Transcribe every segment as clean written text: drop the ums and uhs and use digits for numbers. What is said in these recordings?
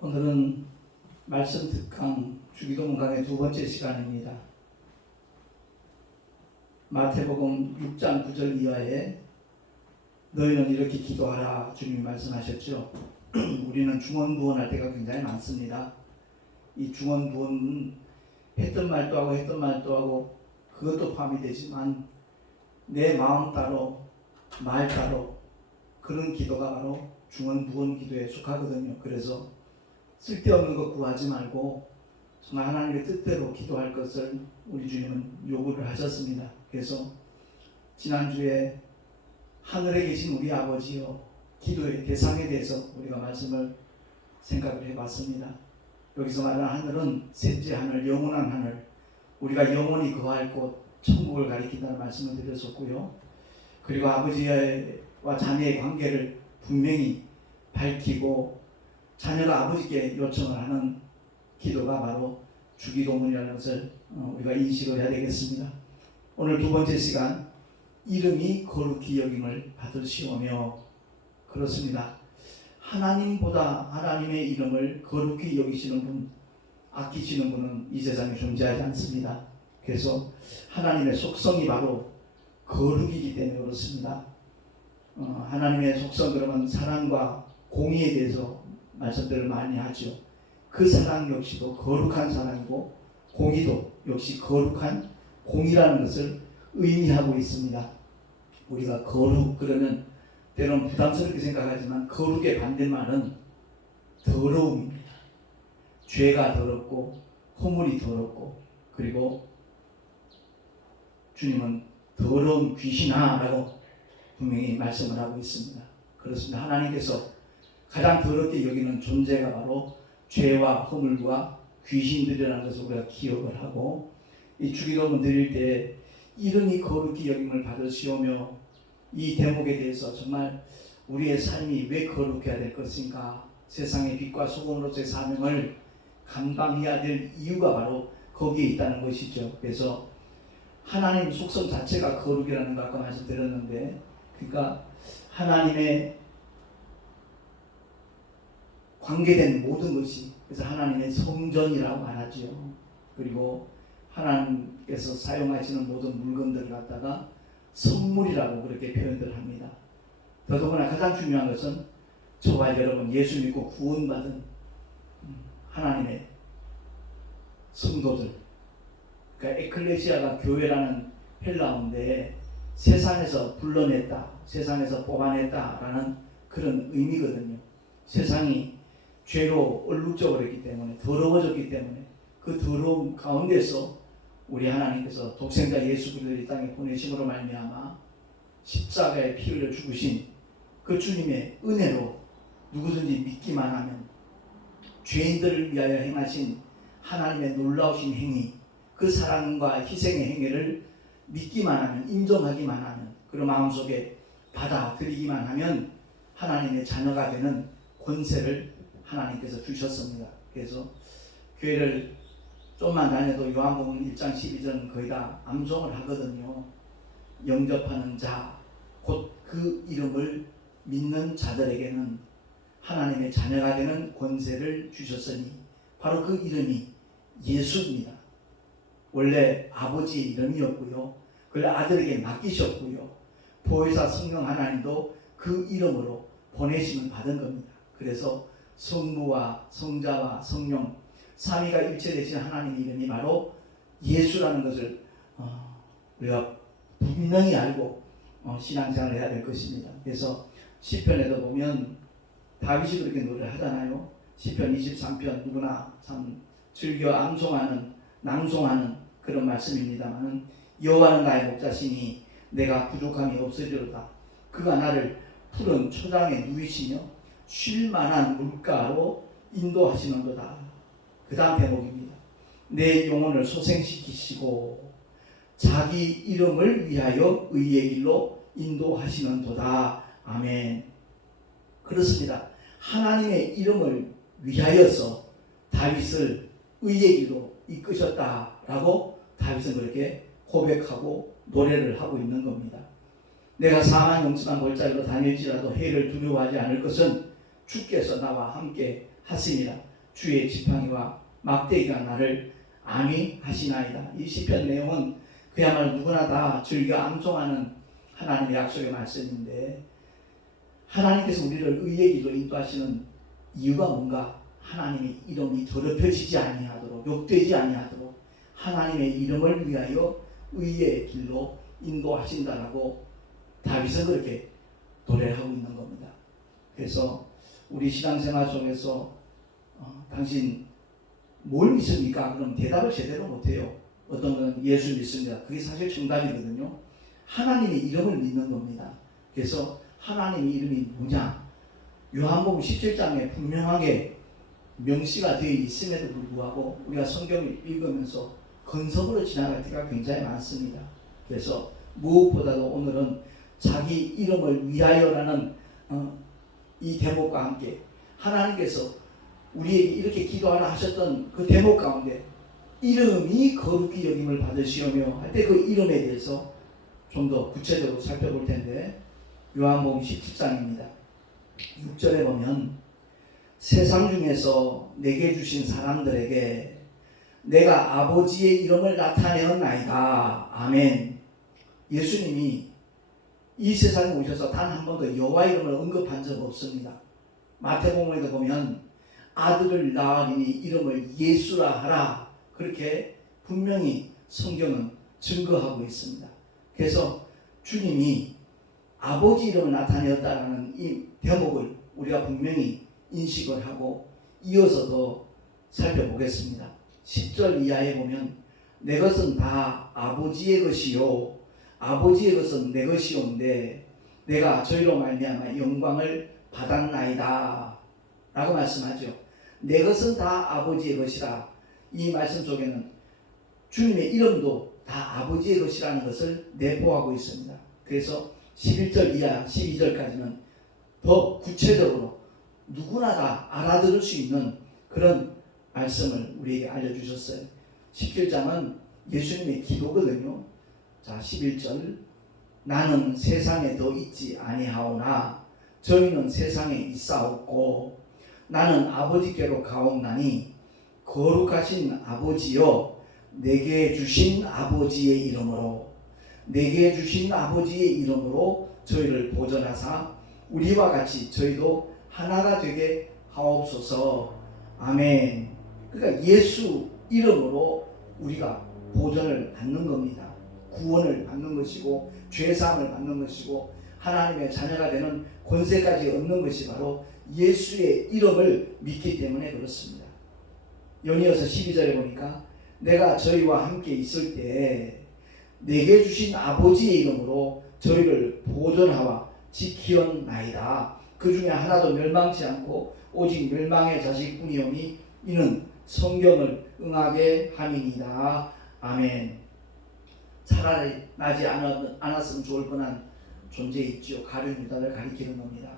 오늘은 말씀 특강 주기도문 강의 두 번째 시간입니다. 마태복음 6장 9절 이하에 너희는 이렇게 기도하라 주님이 말씀하셨죠. 우리는 중언부언할 때가 굉장히 많습니다. 이 중언부언은 했던 말도 하고 그것도 포함이 되지만 내 마음 따로 말 따로 그런 기도가 바로 중언부언 기도에 속하거든요. 그래서 쓸데없는 것 구하지 말고 정말 하나님의 뜻대로 기도할 것을 우리 주님은 요구를 하셨습니다. 그래서 지난주에 하늘에 계신 우리 아버지여 기도의 대상에 대해서 우리가 말씀을 생각을 해봤습니다. 여기서 말하는 하늘은 셋째 하늘, 영원한 하늘, 우리가 영원히 거할 곳 천국을 가리킨다는 말씀을 드렸었고요. 그리고 아버지와 자녀의 관계를 분명히 밝히고 자녀가 아버지께 요청을 하는 기도가 바로 주기도문이라는 것을 우리가 인식을 해야 되겠습니다. 오늘 두 번째 시간, 이름이 거룩히 여김을 받으시오며. 그렇습니다. 하나님보다 하나님의 이름을 거룩히 여기시는 분, 아끼시는 분은 이 세상에 존재하지 않습니다. 그래서 하나님의 속성이 바로 거룩이기 때문에 그렇습니다. 하나님의 속성, 그러면 사랑과 공의에 대해서 말씀들을 많이 하죠. 그 사랑 역시도 거룩한 사랑이고 공의도 역시 거룩한 공의라는 것을 의미하고 있습니다. 우리가 거룩 그러면 때로는 부담스럽게 생각하지만 거룩의 반대말은 더러움입니다. 죄가 더럽고 허물이 더럽고, 그리고 주님은 더러운 귀신아 라고 분명히 말씀을 하고 있습니다. 그렇습니다. 하나님께서 가장 더럽게 여기는 존재가 바로 죄와 허물과 귀신들이라는 것을 우리가 기억을 하고, 이 주기도문 드릴 때 이름이 거룩히 여김을 받으시오며, 이 대목에 대해서 정말 우리의 삶이 왜 거룩해야 될 것인가, 세상의 빛과 소금으로서의 사명을 감당해야 될 이유가 바로 거기에 있다는 것이죠. 그래서 하나님 속성 자체가 거룩이라는 걸 아까 말씀드렸는데, 그러니까 하나님의 관계된 모든 것이, 그래서 하나님의 성전이라고 말하지요. 그리고 하나님께서 사용하시는 모든 물건들을 갖다가 선물이라고 그렇게 표현을 합니다. 더더구나 가장 중요한 것은 저와 여러분 예수 믿고 구원받은 하나님의 성도들, 그러니까 에클레시아가 교회라는 헬라어인데 세상에서 불러냈다, 세상에서 뽑아냈다라는 그런 의미거든요. 세상이 죄로 얼룩져 버렸기 때문에, 더러워졌기 때문에 그 더러움 가운데서 우리 하나님께서 독생자 예수 그리스도를 이 땅에 보내심으로 말미암아 십자가에 피 흘려 죽으신 그 주님의 은혜로 누구든지 믿기만 하면, 죄인들을 위하여 행하신 하나님의 놀라우신 행위, 그 사랑과 희생의 행위를 믿기만 하면, 인정하기만 하면, 그리고 마음속에 받아들이기만 하면 하나님의 자녀가 되는 권세를 하나님께서 주셨습니다. 그래서 교회를 좀만 다녀도 요한복음 1장 12절은 거의 다 암송을 하거든요. 영접하는 자, 곧 그 이름을 믿는 자들에게는 하나님의 자녀가 되는 권세를 주셨으니, 바로 그 이름이 예수입니다. 원래 아버지의 이름이었고요, 그걸 아들에게 맡기셨고요, 보혜사 성령 하나님도 그 이름으로 보내심을 받은 겁니다. 그래서 성부와 성자와 성령 삼위가 일체되신 하나님의 이름이 바로 예수라는 것을 우리가 분명히 알고 신앙생활을 해야 될 것입니다. 그래서 시편에도 보면 다윗이 그렇게 노래를 하잖아요. 시편 23편 누구나 참 즐겨 암송하는, 낭송하는 그런 말씀입니다만, 여호와는 나의 목자시니 내가 부족함이 없으리로다. 그가 나를 푸른 초장에 누이시며 쉴 만한 물가로 인도하시는도다. 그 다음 대목입니다. 내 영혼을 소생시키시고 자기 이름을 위하여 의의 길로 인도하시는도다. 아멘. 그렇습니다. 하나님의 이름을 위하여서 다윗을 의의 길로 이끄셨다라고 다윗은 그렇게 고백하고 노래를 하고 있는 겁니다. 내가 사망 영침한 골짜기로 다닐지라도 해를 두려워하지 않을 것은 주께서 나와 함께 하시니라. 주의 지팡이와 막대기가 나를 안위하시나이다. 이 시편 내용은 그야말로 누구나 다 즐겨 암송하는 하나님의 약속의 말씀인데, 하나님께서 우리를 의의 길로 인도하시는 이유가 뭔가? 하나님의 이름이 더럽혀지지 아니하도록, 욕되지 아니하도록 하나님의 이름을 위하여 의의 길로 인도하신다라고 다윗은 그렇게 노래를 하고 있는 겁니다. 그래서 우리 신앙생활 속에서 당신 뭘 믿습니까? 그럼 대답을 제대로 못해요. 어떤 분은 예수 믿습니다. 그게 사실 정답이거든요. 하나님의 이름을 믿는 겁니다. 그래서 하나님의 이름이 뭐냐? 요한복음 17장에 분명하게 명시가 되어 있음에도 불구하고 우리가 성경을 읽으면서 건성으로 지나갈 때가 굉장히 많습니다. 그래서 무엇보다도 오늘은 자기 이름을 위하여라는 이 대목과 함께 하나님께서 우리에게 이렇게 기도하라 하셨던 그 대목 가운데 이름이 거룩히 여김을 받으시오며 할 때 그 이름에 대해서 좀 더 구체적으로 살펴볼 텐데, 요한복음 17장입니다. 6절에 보면 세상 중에서 내게 주신 사람들에게 내가 아버지의 이름을 나타내었나이다. 아멘. 예수님이 이 세상에 오셔서 단 한 번도 여호와 이름을 언급한 적 없습니다. 마태복음에도 보면 아들을 낳으리니 이름을 예수라 하라, 그렇게 분명히 성경은 증거하고 있습니다. 그래서 주님이 아버지 이름을 나타내었다라는 이 대목을 우리가 분명히 인식을 하고 이어서 더 살펴보겠습니다. 10절 이하에 보면 내 것은 다 아버지의 것이요 아버지의 것은 내 것이온데 내가 저희로 말미암아 영광을 받았나이다 라고 말씀하죠. 내 것은 다 아버지의 것이라. 이 말씀 속에는 주님의 이름도 다 아버지의 것이라는 것을 내포하고 있습니다. 그래서 11절 이하 12절까지는 더 구체적으로 누구나 다 알아들을 수 있는 그런 말씀을 우리에게 알려주셨어요. 17장은 예수님의 기도거든요. 자, 11절 나는 세상에 더 있지 아니하오나 저희는 세상에 있사옵고 나는 아버지께로 가옵나니 거룩하신 아버지여 내게 주신 아버지의 이름으로 내게 주신 아버지의 이름으로 저희를 보존하사 우리와 같이 저희도 하나가 되게 하옵소서. 아멘. 그러니까 예수 이름으로 우리가 보존을 받는 겁니다. 구원을 받는 것이고 죄사함을 받는 것이고 하나님의 자녀가 되는 권세까지 얻는 것이 바로 예수의 이름을 믿기 때문에 그렇습니다. 연이어서 12절에 보니까 내가 저희와 함께 있을 때 내게 주신 아버지의 이름으로 저희를 보존하와 지키었나이다. 그 중에 하나도 멸망치 않고 오직 멸망의 자식뿐이오니 이는 성경을 응하게 함이니이다. 아멘. 차라리 나지 않았으면 좋을 뻔한 존재 있죠. 가룟 유다를 가리키는 겁니다.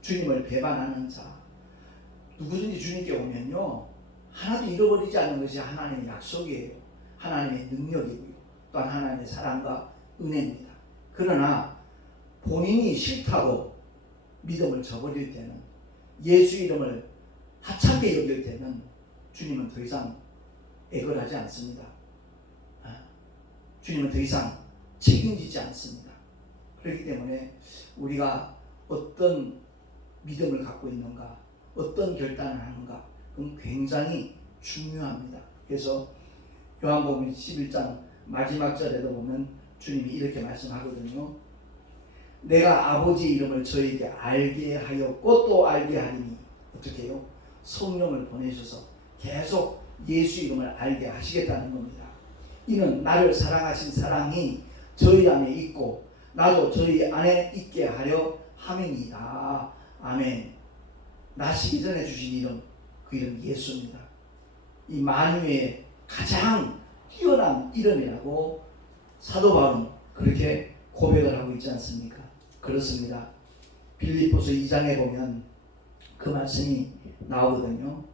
주님을 배반하는 자. 누구든지 주님께 오면요 하나도 잃어버리지 않는 것이 하나님의 약속이에요. 하나님의 능력이고요. 또한 하나님의 사랑과 은혜입니다. 그러나 본인이 싫다고 믿음을 저버릴 때는, 예수 이름을 하찮게 여길 때는 주님은 더 이상 애걸하지 않습니다. 주님은 더 이상 책임지지 않습니다. 그렇기 때문에 우리가 어떤 믿음을 갖고 있는가, 어떤 결단을 하는가, 그건 굉장히 중요합니다. 그래서 요한복음 11장 마지막 절에도 보면 주님이 이렇게 말씀하거든요. 내가 아버지 이름을 저에게 알게 하였고 또 알게 하리니, 어떻게 해요? 성령을 보내셔서 계속 예수 이름을 알게 하시겠다는 겁니다. 이는 나를 사랑하신 사랑이 저희 안에 있고 나도 저희 안에 있게 하려 함이니이다. 아멘. 나시기 전에 주신 이름, 그 이름 예수입니다. 이 만유의 가장 뛰어난 이름이라고 사도 바울은 그렇게 고백을 하고 있지 않습니까? 그렇습니다. 빌립보서 2장에 보면 그 말씀이 나오거든요.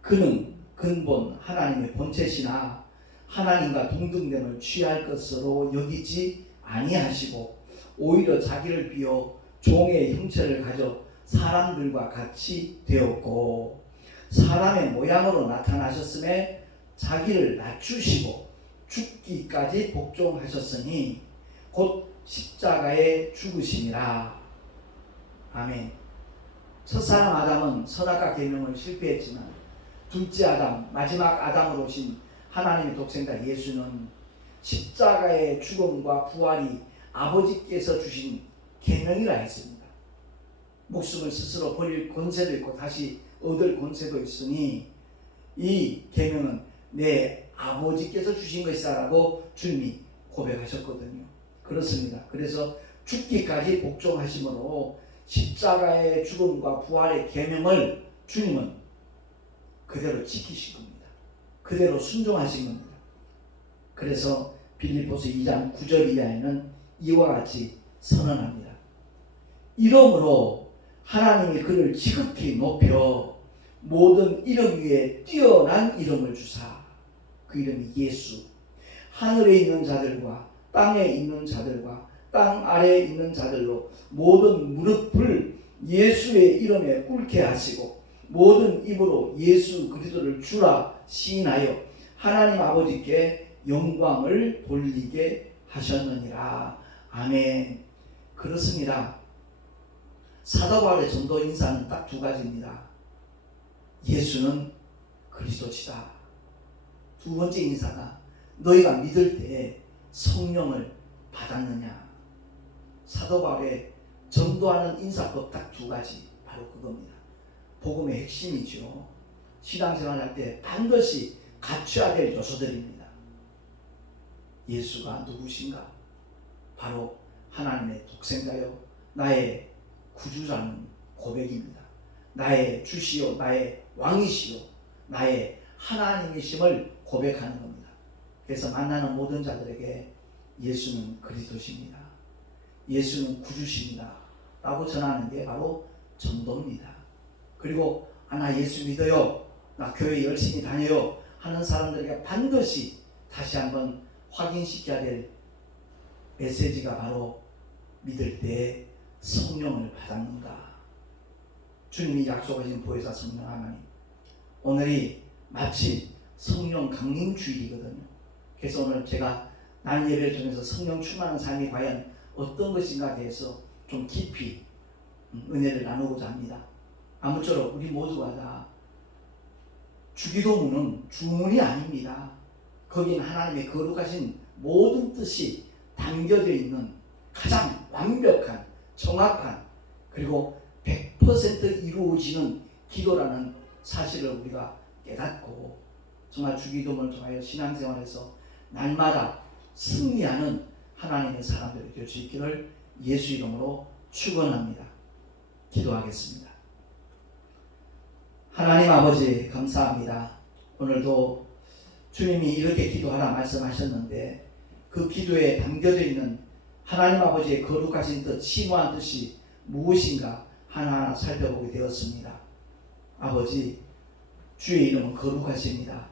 그는 근본 하나님의 본체시나 하나님과 동등됨을 취할 것으로 여기지 아니하시고 오히려 자기를 비워 종의 형체를 가져 사람들과 같이 되었고 사람의 모양으로 나타나셨음에 자기를 낮추시고 죽기까지 복종하셨으니 곧 십자가에 죽으심이라. 아멘. 첫사람 아담은 선악과 계명을 실패했지만 둘째 아담, 마지막 아담으로 오신 하나님의 독생자 예수는 십자가의 죽음과 부활이 아버지께서 주신 계명이라 했습니다. 목숨을 스스로 버릴 권세도 있고 다시 얻을 권세도 있으니 이 계명은 내 아버지께서 주신 것이다라고 주님이 고백하셨거든요. 그렇습니다. 그래서 죽기까지 복종하심으로 십자가의 죽음과 부활의 계명을 주님은 그대로 지키신 겁니다. 그대로 순종하신 겁니다. 그래서 빌립보서 2장 9절 이하에는 이와 같이 선언합니다. 이러므로 하나님이 그를 지극히 높여 모든 이름 위에 뛰어난 이름을 주사, 그 이름이 예수, 하늘에 있는 자들과 땅에 있는 자들과 땅 아래에 있는 자들로 모든 무릎을 예수의 이름에 꿇게 하시고 모든 입으로 예수 그리스도를 주라 시인하여 하나님 아버지께 영광을 돌리게 하셨느니라. 아멘. 그렇습니다. 사도 바울의 전도 인사는 딱 두 가지입니다. 예수는 그리스도시다. 두 번째 인사가 너희가 믿을 때 성령을 받았느냐. 사도 바울의 전도하는 인사법 딱 두 가지, 바로 그겁니다. 복음의 핵심이죠. 신앙생활할 때 반드시 갖춰야 될 요소들입니다. 예수가 누구신가? 바로 하나님의 독생자요 나의 구주라는 고백입니다. 나의 주시요 나의 왕이시요 나의 하나님이심을 고백하는 겁니다. 그래서 만나는 모든 자들에게 예수는 그리스도십니다. 예수는 구주십니다 라고 전하는 게 바로 전도입니다. 그리고 나 예수 믿어요, 나 교회 열심히 다녀요 하는 사람들에게 반드시 다시 한번 확인시켜야 될 메시지가 바로 믿을 때 성령을 받았는가. 주님이 약속하신 보혜사 성령 하나님, 오늘이 마치 성령 강림 주일이거든요. 그래서 오늘 제가 날 예배를 통해서 성령 충만한 삶이 과연 어떤 것인가에 대해서 좀 깊이 은혜를 나누고자 합니다. 아무쪼록 우리 모두가 다 주기도문은 주문이 아닙니다. 거긴 하나님의 거룩하신 모든 뜻이 담겨져 있는 가장 완벽한, 정확한, 그리고 100% 이루어지는 기도라는 사실을 우리가 깨닫고 정말 주기도문을 통하여 신앙생활에서 날마다 승리하는 하나님의 사람들이 될 수 있기를 예수 이름으로 축원합니다. 기도하겠습니다. 하나님 아버지 감사합니다. 오늘도 주님이 이렇게 기도하라 말씀하셨는데 그 기도에 담겨져 있는 하나님 아버지의 거룩하신 뜻, 심오한 뜻이 무엇인가 하나하나 살펴보게 되었습니다. 아버지, 주의 이름은 거룩하십니다.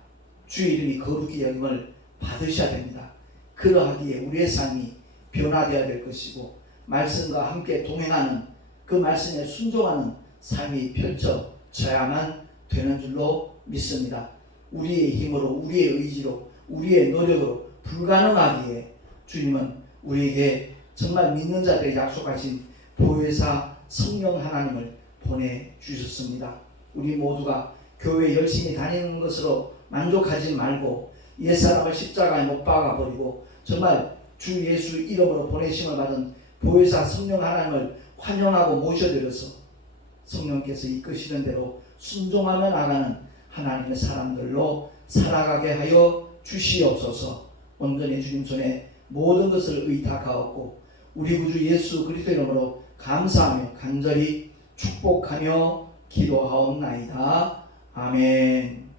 주의 이름이 거룩히 여김을 받으셔야 됩니다. 그러하기에 우리의 삶이 변화되어야 될 것이고 말씀과 함께 동행하는 그 말씀에 순종하는 삶이 펼쳐져야만 되는 줄로 믿습니다. 우리의 힘으로, 우리의 의지로, 우리의 노력으로 불가능하기에 주님은 우리에게 정말 믿는 자들에게 약속하신 보혜사 성령 하나님을 보내주셨습니다. 우리 모두가 교회 열심히 다니는 것으로 만족하지 말고 옛사람을 십자가에 못 박아버리고 정말 주 예수 이름으로 보내심을 받은 보혜사 성령 하나님을 환영하고 모셔드려서 성령께서 이끄시는 대로 순종하며 나가는 하나님의 사람들로 살아가게 하여 주시옵소서. 온전히 주님 손에 모든 것을 의탁하옵고 우리 구주 예수 그리스도 이름으로 감사하며 간절히 축복하며 기도하옵나이다. 아멘.